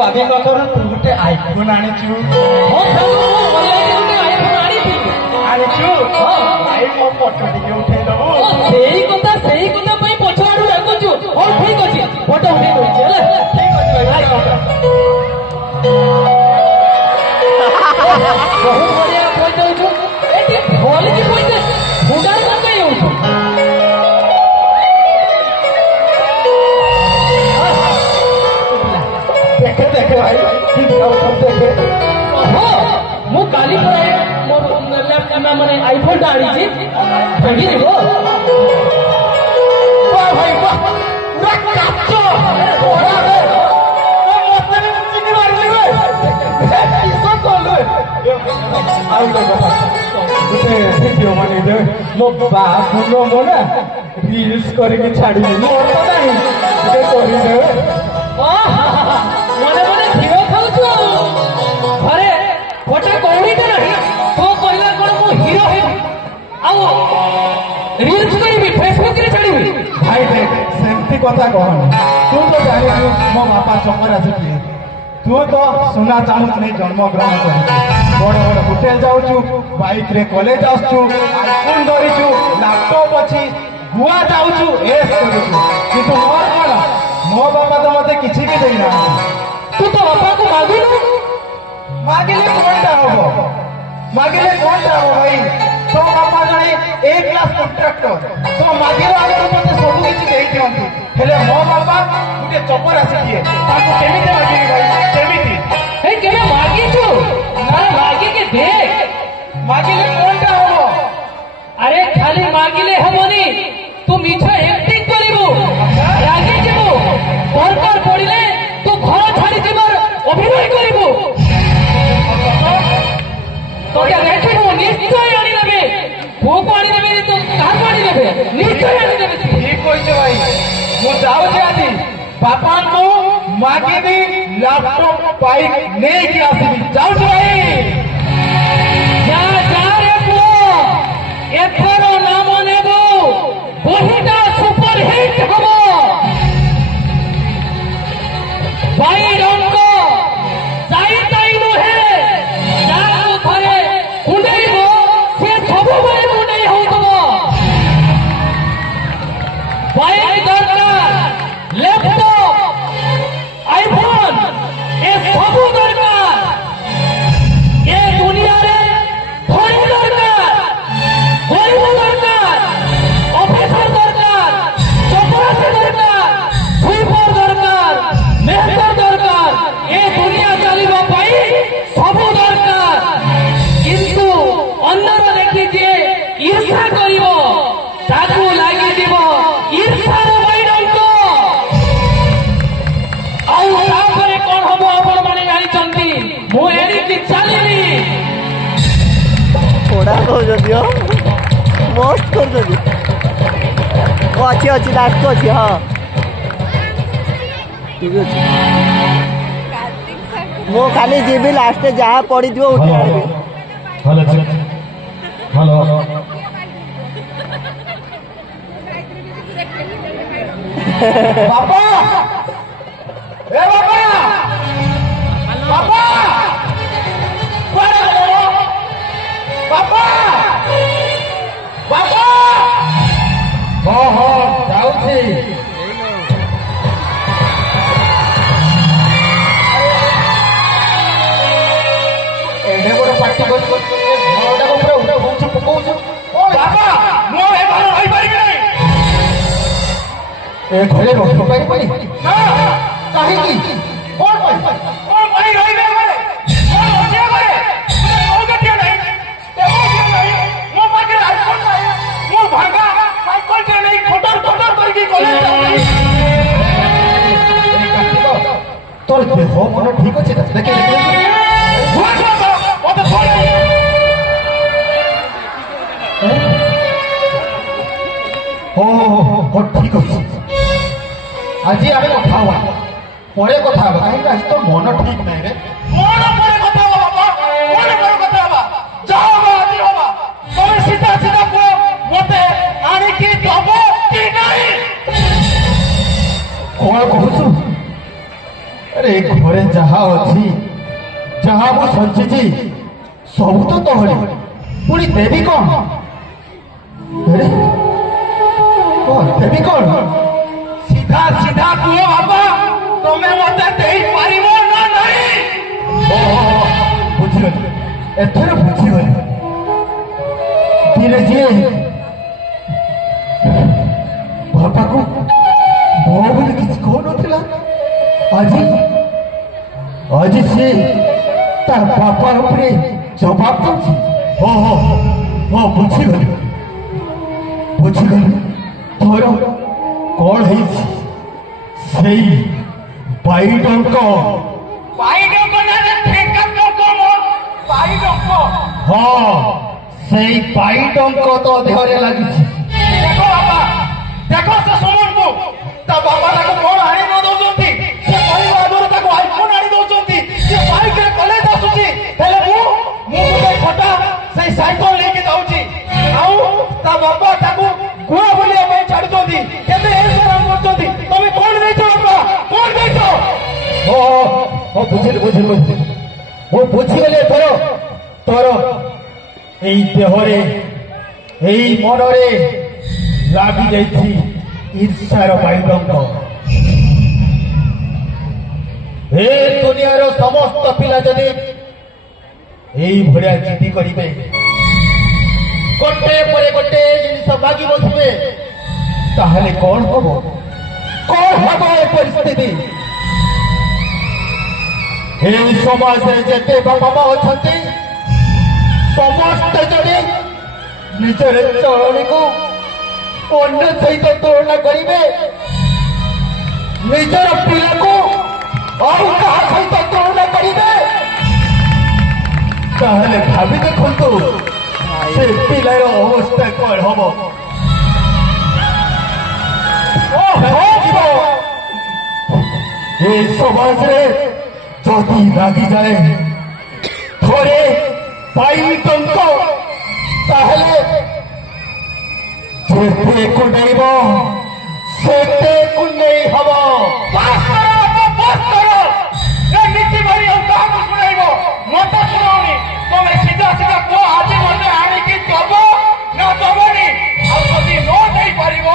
बाबी कथर तू गोटे आईफोन आनीचु आनीचु भाई मो फोटो टिके उठे दबो सेही कथा पई पछ आडू डाकुचु हो ठीक अछि फोटो उठे दउछि हला ठीक अछि भाई बहुत बढ़िया कोइ दउछु एटी भोल की कोइ दे हुडार कर गई होछु देखे देखे भाई ठीक है देखे हो मु काली पराय मोर लैपटॉप में माने आईफोन डाली छी भागी रे वो वाह भाई वाह पूरा काचो ओरा रे मत में चिनी मार ले किसो कोले आउ ले बाबा गुटे वीडियो बने दे मो बाप नो मोना रील्स करके छाड़ी मो तो नहीं गुटे करी दे मने मने हीरो खाउछु घरे गोटे कौड़ीटे नहीं तो कहला कोन मु हीरो हे आउ रील्स करी फेसबुक रे छाड़ी भाई देख सेमती कथा कहनी तू तो जानी मो बापा चक्कर आसी तू तो सुना चाहूँ नहीं जन्म ग्रहण कर बड़ बड़ होटेल जाऊँ बाइक रे कॉलेज आसु आईफोन धरीचु लैपटॉप अच्छी गुआ जाऊँ एस करूँ किंतु मोर कौन मो बापा तो मत किसी भी देना तू तो बापा को मांगिलु मागिले कौन हम भाई तो बापा जड़े ए क्लास कॉन्ट्रैक्टर तो मागिलो आगे तो मत सब किसी दे दियंती हेले मो बापा गुटे चपर आसी दिए ताको केमिते मागिली भाई केमिति हे केमे मागी छु ना मागी के देख मागिले कोनटा हो अरे खाली मागिले हबनी तू मिठा एक्टिंग करिबो रागी जेबो दरकार पड़िले तू घर छाड़ी जेबर अभिनय करिबो तो क्या देखिबो निश्चय आनी लेबे भूख आनी लेबे तो कहां आनी लेबे निश्चय आनी लेबे ठीक होइছে भाई मु जाऊ जे आदि बापा को मागिनी लैपटॉप बाइक नै कि आसीबी जाऊ भाई जा रे पुओ एथरो नाम नेबो बहिटा सुपर हिट हबो भाई डंको जाई ताई नुहे जाऊ थरे कुंडेइबो से सबु बळे मुंडई होतबो बाइक दरकार लैपटॉप आईफोन ए सबु दरकार ए दुनिया रे धनी दरकार गरीब दरकार ऑफिसर दरकार चपरासी दरकार स्वीपर दरकार मेहतर दरकार ए दुनिया चलिबा पाई सबु दरकार किंतु अन्नर देखि जे ईर्ष्या करिवो ताकू लागि दिबो ईर्ष्यार बैडंको आउ तापरे कोन हबो आपण माने जानि चंती मु एरी कि चालिनी थोड़ा को जदियो मस्त कर जदी ओ अच्छी लास्ट को अच्छी हां ठीक है वो खाली जीबी लास्ट जहाँ पड़ी दियो उठे हेलो हेलो बाबा ए बाबा बाबा बाबा बाबा हाँ हाँ जाऊँगी एने गोटे पार्टी कर घरटा को पूरा उठा घुमछु पकाउछु ओ बाबा मो ए घर रहि पारि नै ए घरे रहि पारि पारि ना काहे की कोन पाइ रहि नै घरे कोन होतिया घरे ओ गटिया नै ते ओ गटिया नै मो पाके आईफोन नै मो भागा साइकिल टे नै खोटर खोटर करके कॉलेज जाऊ तोर देह मन ठीक अछि देखे देखे ठीक अच्छे आज आम कथा हवा परे कथा हवा कहीं आज तो मन ठीक नहीं रे मन परे कथा हवा बाबा मन परे कथा हवा जाओ आज हवा तुम सीधा सीधा को मते आनी की दबो कि नहीं कौन कहूछु ଆରେ ଘରେ ଯାହା ଅଛି ଯାହା ମୁଁ ସଞ୍ଚିଛି ସବୁ ତ ତୋହରି ପୁଣି ଦେବି କଣ? ଆରେ କଣ ଦେବି କଣ? ସିଧା ସିଧା କୁହ ବାପା, ତମେ ମତେ ଦେଇପାରିବ ନା ନାହିଁ? ବୁଝିଗଲି, ଏଥର ବୁଝିଗଲି। ଧୀରେ ଧୀରେ ବାପାକୁ ବୋଉ ବୋଲି କିଛି କହୁନଥିଲା, ଆଜି ଆଜି ସେ ତାର ବାପା ଉପରେ ଜବାବ ଦଉଛି। ବୁଝିଗଲି ବୁଝିଗଲି। ତୋର କଣ ହେଇଛି? ସେଇ ବାଇଡଙ୍କ ବାଇଡଙ୍କ ନାରେ ଠେଙ୍କା ପକମ ବାଇଡଙ୍କ। ହଁ, ସେଇ ବାଇଡଙ୍କ ତ ଦେହରେ ଲାଗିଛି। ଦେଖ ବାପା, ଦେଖ ସେ ସୁମନକୁ, ତା ବାପା ତାକୁ କଣ ଆଣି ନ ଦଉଛନ୍ତି? ସେ କହିବା ଆଗରୁ ତାକୁ ଆଇଫୋନ ଆଣି ଦଉଛନ୍ତି। ସେ ବାଇକରେ କଲେଜ ଆସୁଛି, ହେଲେ ମୁଁ ଗୋଟେ ଖଟା ସେଇ ସାଇକେଲ ନେଇକି ଯାଉଛି। ଆଉ ତା ବାପା ତାକୁ ଗୁଆ ବୁଲିବା ପାଇଁ ଛାଡୁଛନ୍ତି। କେତେ ଏସରାମ କରୁଛନ୍ତି। ତମେ କଣ ଦେଇଛ ବାପା? କଣ ଦେଇଛ? ବୁଝିଲି ମୁଁ ବୁଝିଗଲି। ତୋର ଏଇ ଦେହରେ ଏଇ ମନରେ ଲାଗି ଯାଇଛି ଈର୍ଷାର ବାଇଡଙ୍କ। ଏ ଦୁନିଆର ସମସ୍ତ ପିଲା ଯଦି ଏଇ ଭଳିଆ ଜିଦି କରିବେ, ଗୋଟେ ପରେ ଗୋଟେ ଜିନିଷ ମାଗି ବସିବେ, ତାହେଲେ କଣ ହବ ଏ ପରିସ୍ଥିତି? এই সমাজে যেতে বাবা মা অଛନ୍ତି ସମସ୍ତେ ଯଦି ନିଜର ଚଳଣିକୁ ଅନ୍ୟ ସହିତ ତୁଳନା କରିବେ, ନିଜର ପିଲାକୁ ଆଉ କାହା ସହିତ ତୁଳନା କରିବେ, ତାହେଲେ ଭାବି ଦେଖନ୍ତୁ ସେ ପିଲାର ଅବସ୍ଥା କଣ ହବ। এই সমাজে যদি লাগি যায় থরে পাইটঙ্ক, তাহলে যেতে কুଣ୍ଡେଇବ ସେତେ କୁଣ୍ଡେଇ ହବ। ନୀତି ଭରି ଆଉ କାହାକୁ ଶୁଣାଇବ? ମତେ ଶୁଣାଉନି। ତମେ ସିଧା ସିଧା କୁହ, ଆଜି ମତେ ଆଣିକି ଦବ ନା ଦବନି? ଆଉ ଯଦି ନ ଦେଇପାରିବ,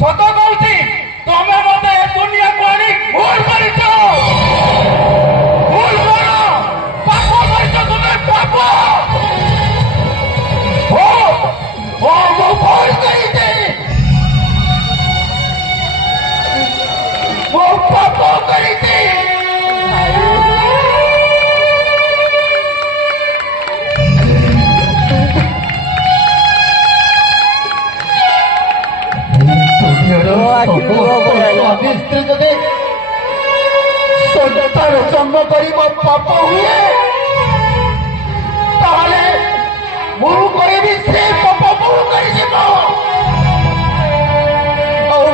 ସତ କହୁଛି ତମେ ମତେ ଏ ଦୁନିଆକୁ ଆଣି ଭୁଲ କରିଛ। ଭୁଲ କର, ପାପ କରିଛ ତୁମେ, ପାପ। ମୁଁ ଭୁଲ କରିଛି, ମୁଁ ପାପ କରିଛି। ସ୍ୱାମୀ ସ୍ତ୍ରୀ ଯଦି ସନ୍ତାନ ଜନ୍ମ କରିବ ପାପ ହୁଏ, ତାହେଲେ ମୁଁ କରିବି ସେ ପାପ ମୁଁ କରିଯିବ। ଆଉ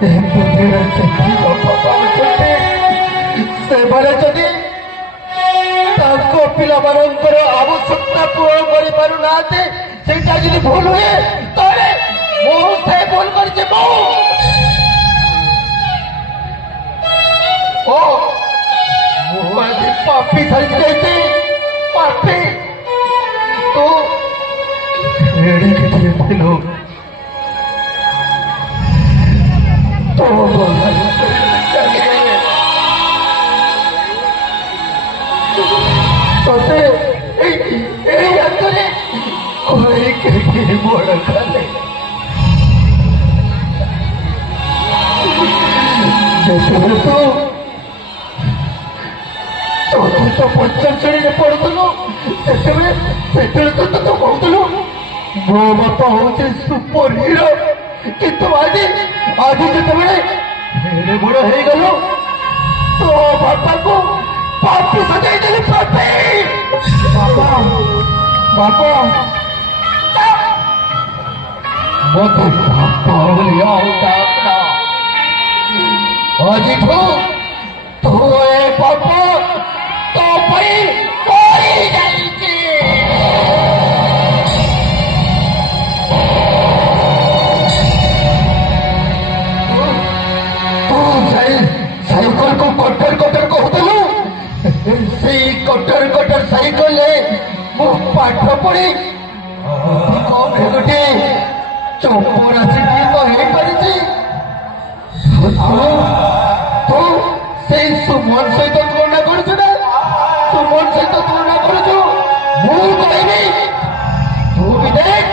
ଦୁନିଆରେ ଯେତିକି ବାପା ଅଛନ୍ତି, ସେମାନେ ଯଦି ତାଙ୍କ ପିଲାମାନଙ୍କର ଆବଶ୍ୟକତା ପୂରଣ କରିପାରୁନାହାନ୍ତି, ସେଇଟା ଯଦି ଭୁଲ ହୁଏ, ତାହେଲେ ମୁଁ ସେ ଭୁଲ କରିଯିବ। ମୁଁ ଆଜି ପାପି ଖାଇଯାଇଛି, ପାପି। ତୁ ଏଡ଼ିକି ଟିକେ ଥିଲୁ, ତୋ ତତେ ଏଇ ହାତରେ କହିକି ବଡ଼ କଲେ। ଯେତେବେଳେ ତୁ ଚତୁର୍ଥ ପଞ୍ଚମ ଶ୍ରେଣୀରେ ପଢୁଥିଲୁ, ସେତେବେଳେ ତୁ କହୁଥିଲୁ ମୋ ବାପା ହଉଛି ସୁପର ହିରୋ। କିନ୍ତୁ ଆଜି ଯେତେବେଳେ ଏଡ଼େ ବଡ଼ ହେଇଗଲୁ, ତୋ ବାପାକୁ ପାପି ସଜାଇ ଦେଲି, ପାପି। ବାପା ମତେ ପାପ ବୋଲି ଆଉ ଡାକନା। ଆଜିଠୁ ତୁ ଏ ପାପ ତୋ ପାଇଁ କରିଯାଇଛି। ତୁ ଯାଇ ସାଇକେଲକୁ କଟର କଟର କହୁ ସେଇ କଟର କଟର ସାଇକେଲରେ ମୁଁ ପାଠ ପଢି ଗୋଟେ ଚପରାସିଟିଏ ତ ହେଇପାରିଛି। ତୁ ସେଇ ସୁମନ ସହିତ ତୁଳନା କରୁଛୁ ନା? ସୁମନ ସହିତ ତୁଳନା କରୁଛୁ? ମୁଁ କହିବି ତୁ ବି ଦେଖ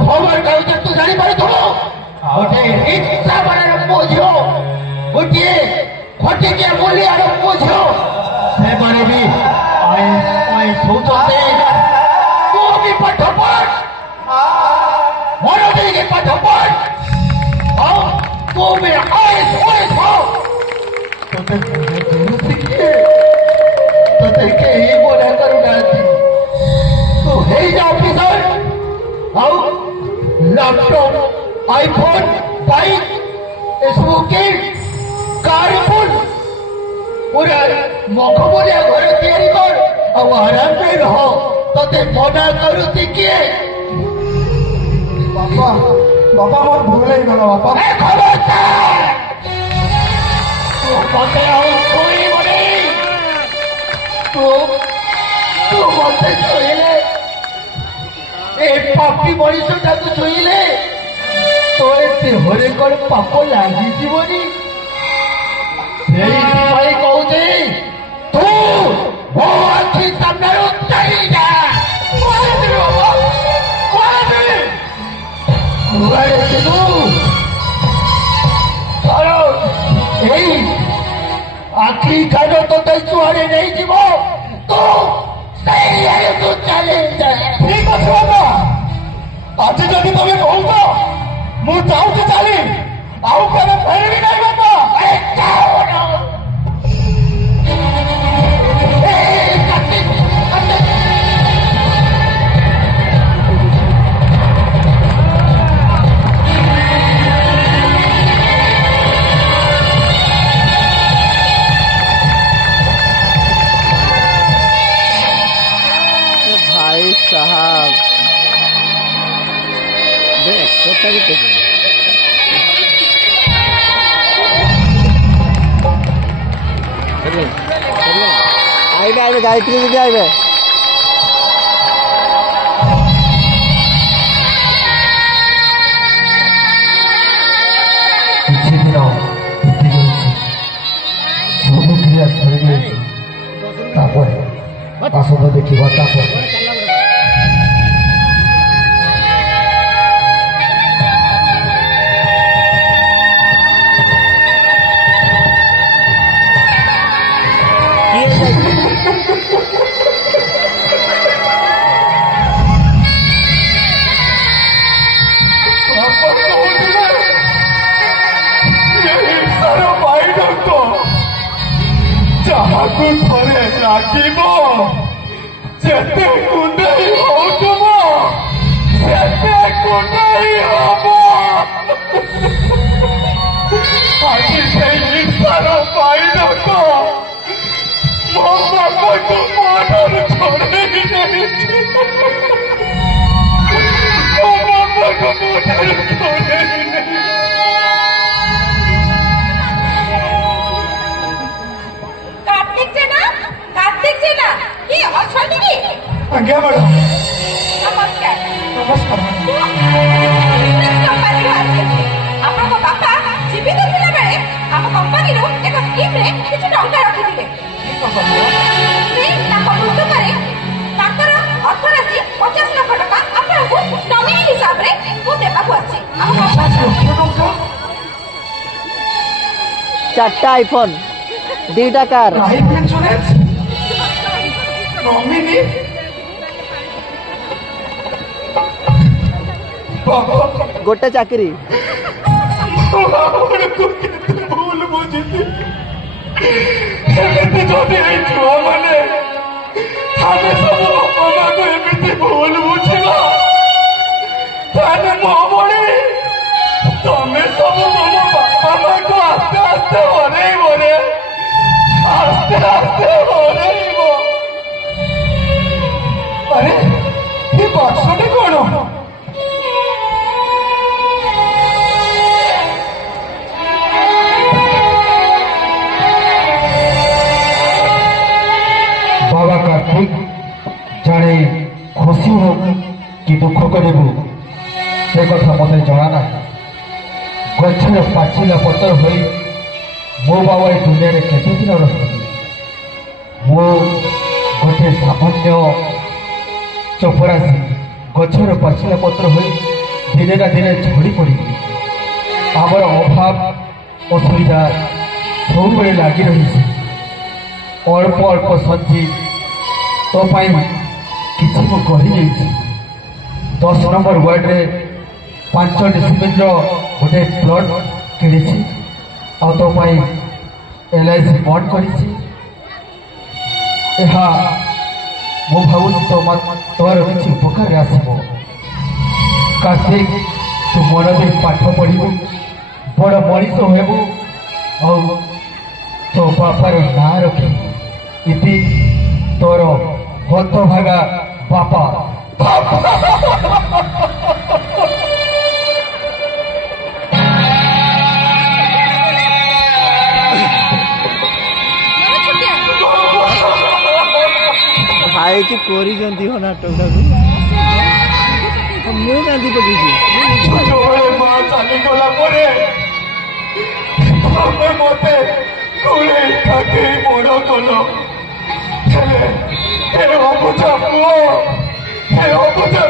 ଖବର କାଗଜ ତୁ ଜାଣିପାରୁଥିବୁ ଗୋଟେ ରିକ୍ସା ବାଲାର ପୁଅ ଝିଅ ଗୋଟିଏ ଖଟିକିଆ ମୂଲିଆର ପୁଅ ଝିଅ ସେମାନେ ବି ଶୋଉଛନ୍ତି। ତୁ ବି ପାଠ ପଢ, ମନ ଦେଇକି ପାଠ ପଢ, ଆଉ ତୁ ବି ତୋତେ ତୋତେ କେହି ବଢା କରୁନାହାନ୍ତି। ତୁ ହେଇଯା ଅଫିସର, ଆଉ ଲାପଟପ୍ ଆଇଫୋନ ବାଇକ୍ ଏସବୁ କିଣି କାର ଫୁଲ ପୁରା ମଖମଲିଆ ଘର ତିଆରି କର ଆଉ ଆରାମରେ ରହ। ତତେ ମନା କରୁଛି କିଏ? ବାପା ବାପା ମୋର ଭୁଲ ହେଇଗଲା ବାପା। ମତେ ଆଉ ଛୁଇଁବନି। ତୁ ମତେ ଛୁଇଁଲେ ଏ ପାପି ମଣିଷଟାକୁ ଛୁଇଁଲେ ତୋର ଦେହରେ କଣ ପାପ ଲାଗିଯିବନି? ସେଇଥିପାଇଁ କହୁଛି ତୁ ମୋ ଆଖି ସାମ୍ନାରୁ ଚାଲିଯା। କୁଆଡେ ଯିବୁ? ଏଇ ଆଖି କାନ ତୋତେ ଚୁଆଡେ ନେଇଯିବ, ତୁ ସେଇ ଆଡ଼କୁ ଚାଲିଯା। ଠିକ ଅଛି ବାପା, ଆଜି ଯଦି ତମେ କହୁଛ ମୁଁ ଯାଉଛି ଚାଲି, ଆଉ କେବେ ଫେରିବି ନାହିଁ ବାପା। भाई साहब देख कितना कितने आइबे गायत्री दीदी आइबे। କିଛି ଦିନ ବିତିଯାଇଛି, ସବୁ କ୍ରିୟା ସରିଯାଇଛି। ତାପରେ ଆସନ୍ତା ଦେଖିବା ତାପରେ। ଯାହାକୁ ଥରେ ଲାଗିବ ଯେତେ କୁଣ୍ଡେଇ ହଉଥିବ ସେତେ କୁଣ୍ଡେଇ ହବ। ଆଜି ସେଇ ରିକ୍ସାର ପାଇଲଟ ମୋ ବାପାକୁ ମନରୁ ଛଡ଼େଇ ନେଇଛି। ମୋ ବାପାକୁ ମନରୁ ଛଡ଼େଇ ନେଇଛି। ଆଜ୍ଞା ମ୍ୟାଡ଼ାମ। ନମସ୍କାର। ନମସ୍କାର ଆପଣଙ୍କ ବାପା ଜୀବିତ ଥିଲାବେଳେ ଆମ କମ୍ପାନୀରୁ ଏକ ସ୍କିମ୍ରେ କିଛି ଟଙ୍କା ରଖିଥିଲେ। ସେ ତାଙ୍କ ମୃତ୍ୟୁ ପରେ ତାଙ୍କର ଅର୍ଥରାଶି 50 ଲକ୍ଷ ଟଙ୍କା ଆପଣଙ୍କୁ ନମିନି ହିସାବରେ ମୁଁ ଦେବାକୁ ଆସିଛି। ଆମ चारटा आईफोन 2टा कार लाइफ इंश्योरेंस नॉमिनी गोटे चाकरी भूल बुझी जदि छुआ मैंने आम सब बापा माँ को एमती भूल बुझला मो बड़ी तमें सब तुम बापा माँ को आस्ते आस्ते हरइबे आस्ते आस्ते हरइब। अरे ये बक्सटी कौन बाबा कार्तिक जाने खुशी हो कि दुख करू से कथा मत जना ना गचर पाचिला पतर हो मो बाबा ये दुनिया रे केते दिन रही मो गोटे सामान्य चपरासी गचर पाचिला पत्र हो दिने ना दिने झड़ी पड़ी आमर अभाव असुविधा सब लगी रही अल्प अल्प सज्जी तो किसी को कही 10 नंबर वार्ड रे 5 डिसिमिल गोटे प्लट किणी तो LIC बंद कर भावुँ तोर किसी उपकार आसब कार्तिक तू मन दे पाठ पढ़ू बड़ मनीष हेबू और तो बापार ना रखी इति तोर हतभागा बापा भाई तू कोरी जंती हो नाटक मु कांदी पकेছি छोटे माँ चली गला परे तमे मते कोले ठाके बड़ कल हे अबुझा पुओ हे अबुझा